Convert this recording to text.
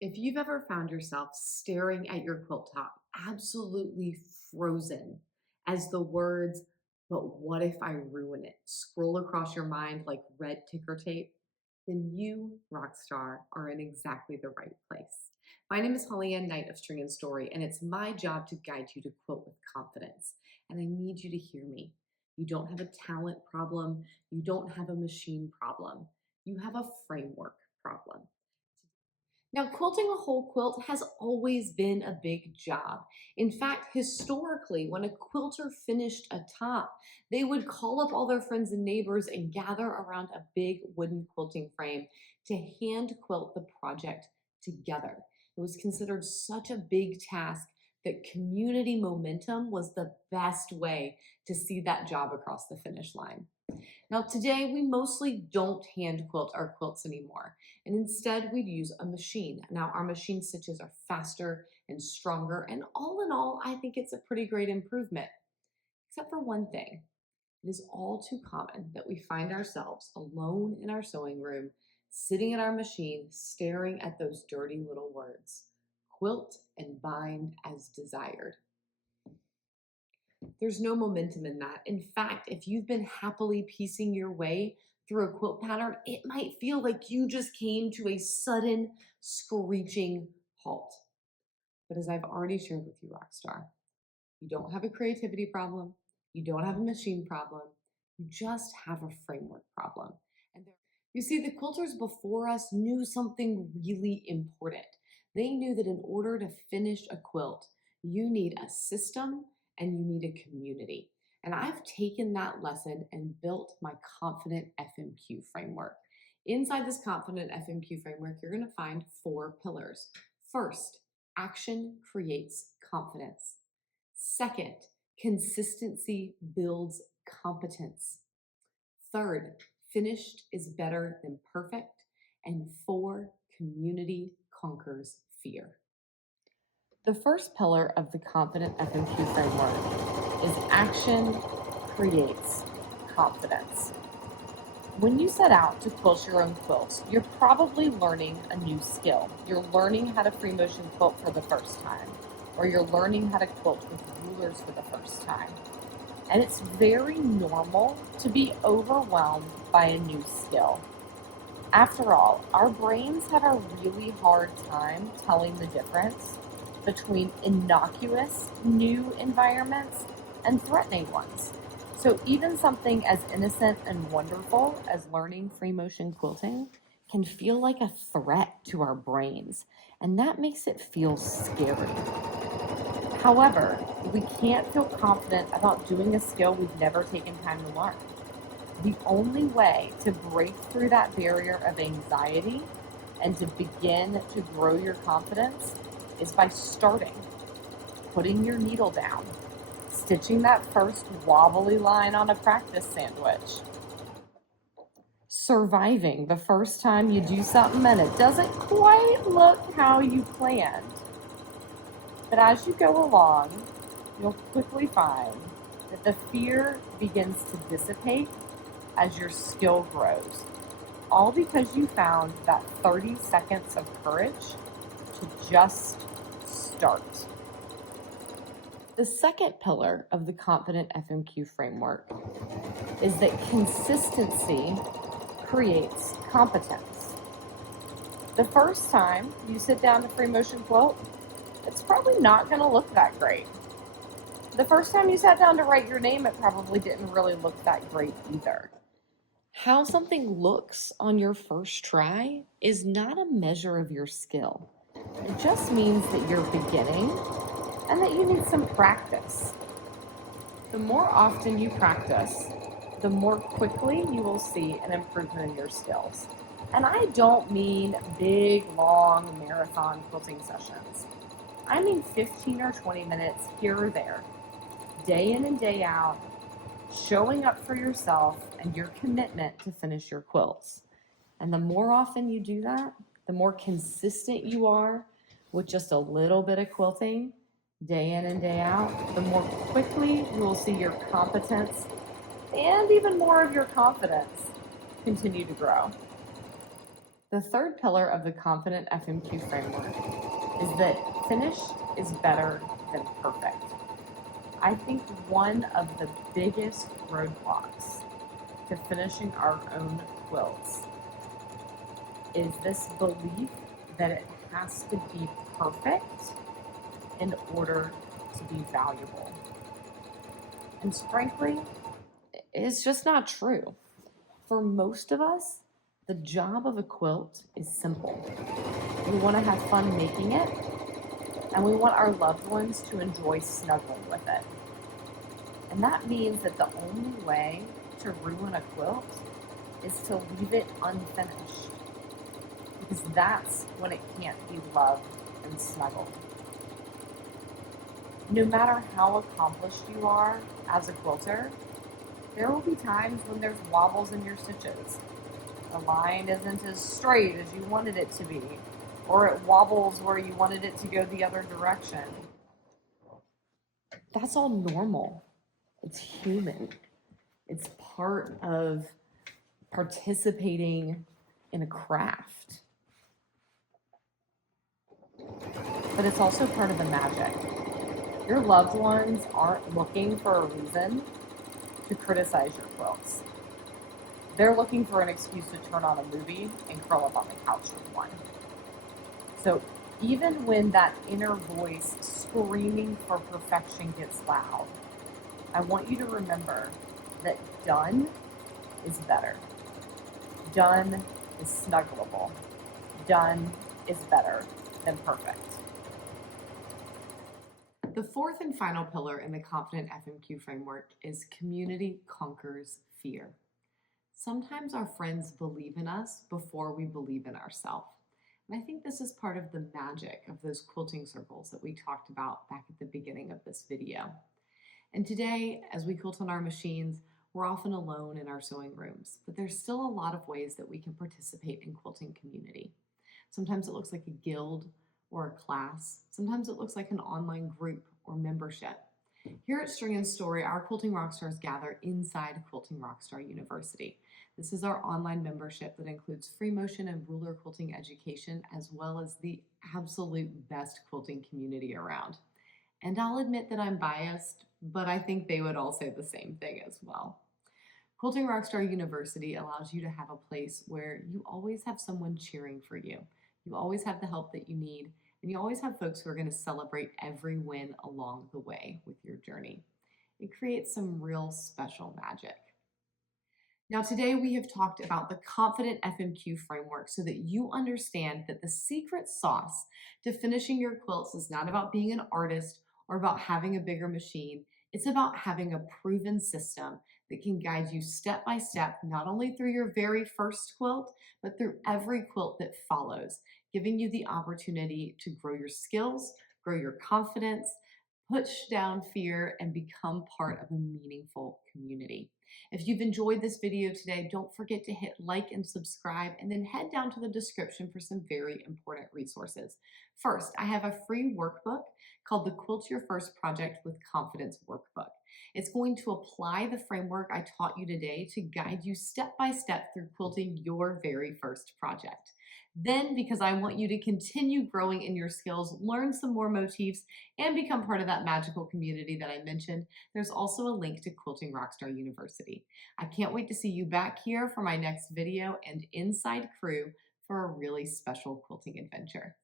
If you've ever found yourself staring at your quilt top, absolutely frozen, as the words, "but what if I ruin it," scroll across your mind like red ticker tape, then you, Rockstar, are in exactly the right place. My name is Holly Ann Knight of String and Story, and it's my job to guide you to quilt with confidence. And I need you to hear me. You don't have a talent problem, you don't have a machine problem, you have a framework problem. Now, quilting a whole quilt has always been a big job. In fact, historically, when a quilter finished a top, they would call up all their friends and neighbors and gather around a big wooden quilting frame to hand quilt the project together. It was considered such a big task that community momentum was the best way to see that job across the finish line. Now, today we mostly don't hand quilt our quilts anymore, and instead we'd use a machine. Now, our machine stitches are faster and stronger, and all in all, I think it's a pretty great improvement, except for one thing. It is all too common that we find ourselves alone in our sewing room, sitting at our machine, staring at those dirty little words, quilt and bind as desired. There's no momentum in that. In fact, if you've been happily piecing your way through a quilt pattern, it might feel like you just came to a sudden screeching halt. But as I've already shared with you, Rockstar, you don't have a creativity problem, you don't have a machine problem, you just have a framework problem. And you see, the quilters before us knew something really important. They knew that in order to finish a quilt, you need a system and you need a community. And I've taken that lesson and built my Confident FMQ framework. Inside this Confident FMQ framework, you're going to find 4 pillars. First, action creates confidence. Second, consistency builds competence. Third, finished is better than perfect. And 4, community conquers fear. The first pillar of the Confident FMQ framework is action creates confidence. When you set out to quilt your own quilts, you're probably learning a new skill. You're learning how to free motion quilt for the first time, or you're learning how to quilt with rulers for the first time. And it's very normal to be overwhelmed by a new skill. After all, our brains have a really hard time telling the difference between innocuous new environments and threatening ones. So even something as innocent and wonderful as learning free motion quilting can feel like a threat to our brains, and that makes it feel scary. However, we can't feel confident about doing a skill we've never taken time to learn. The only way to break through that barrier of anxiety and to begin to grow your confidence is by starting, putting your needle down, stitching that first wobbly line on a practice sandwich, surviving the first time you do something and it doesn't quite look how you planned. But as you go along, you'll quickly find that the fear begins to dissipate as your skill grows, all because you found that 30 seconds of courage to just start. The second pillar of the Confident FMQ framework is that consistency creates competence. The first time you sit down to free motion quilt, it's probably not going to look that great. The first time you sat down to write your name, it probably didn't really look that great either. How something looks on your first try is not a measure of your skill. It just means that you're beginning and that you need some practice. The more often you practice, the more quickly you will see an improvement in your skills. And I don't mean big, long marathon quilting sessions. I mean 15 or 20 minutes here or there, day in and day out, showing up for yourself and your commitment to finish your quilts. And the more often you do that, the more consistent you are with just a little bit of quilting, day in and day out, the more quickly you will see your competence and even more of your confidence continue to grow. The third pillar of the Confident FMQ framework is that finish is better than perfect. I think one of the biggest roadblocks to finishing our own quilts is this belief that it has to be perfect in order to be valuable. And frankly, it's just not true. For most of us, the job of a quilt is simple. We want to have fun making it, and we want our loved ones to enjoy snuggling with it. And that means that the only way to ruin a quilt is to leave it unfinished, because that's when it can't be loved and snuggled. No matter how accomplished you are as a quilter, there will be times when there's wobbles in your stitches. The line isn't as straight as you wanted it to be, or it wobbles where you wanted it to go the other direction. That's all normal. It's human. It's part of participating in a craft. But it's also part of the magic. Your loved ones aren't looking for a reason to criticize your quilts. They're looking for an excuse to turn on a movie and curl up on the couch with one. So even when that inner voice screaming for perfection gets loud, I want you to remember that done is better. Done is snuggleable. Done is better than perfect. The fourth and final pillar in the Confident FMQ framework is community conquers fear. Sometimes our friends believe in us before we believe in ourselves. And I think this is part of the magic of those quilting circles that we talked about back at the beginning of this video. And today, as we quilt on our machines, we're often alone in our sewing rooms, but there's still a lot of ways that we can participate in quilting community. Sometimes it looks like a guild or a class. Sometimes it looks like an online group or membership. Here at String and Story, our Quilting Rockstars gather inside Quilting Rockstar University. This is our online membership that includes free motion and ruler quilting education, as well as the absolute best quilting community around. And I'll admit that I'm biased, but I think they would all say the same thing as well. Quilting Rockstar University allows you to have a place where you always have someone cheering for you. You always have the help that you need, and you always have folks who are going to celebrate every win along the way with your journey. It creates some real special magic. Now, today we have talked about the Confident FMQ framework so that you understand that the secret sauce to finishing your quilts is not about being an artist or about having a bigger machine. It's about having a proven system that can guide you step by step, not only through your very first quilt, but through every quilt that follows, giving you the opportunity to grow your skills, grow your confidence, push down fear, and become part of a meaningful community. If you've enjoyed this video today, don't forget to hit like and subscribe, and then head down to the description for some very important resources. First, I have a free workbook called the Quilt Your First Project with Confidence Workbook. It's going to apply the framework I taught you today to guide you step by step through quilting your very first project. Then, because I want you to continue growing in your skills, learn some more motifs, and become part of that magical community that I mentioned, there's also a link to Quilting Rockstar University. I can't wait to see you back here for my next video and inside crew for a really special quilting adventure.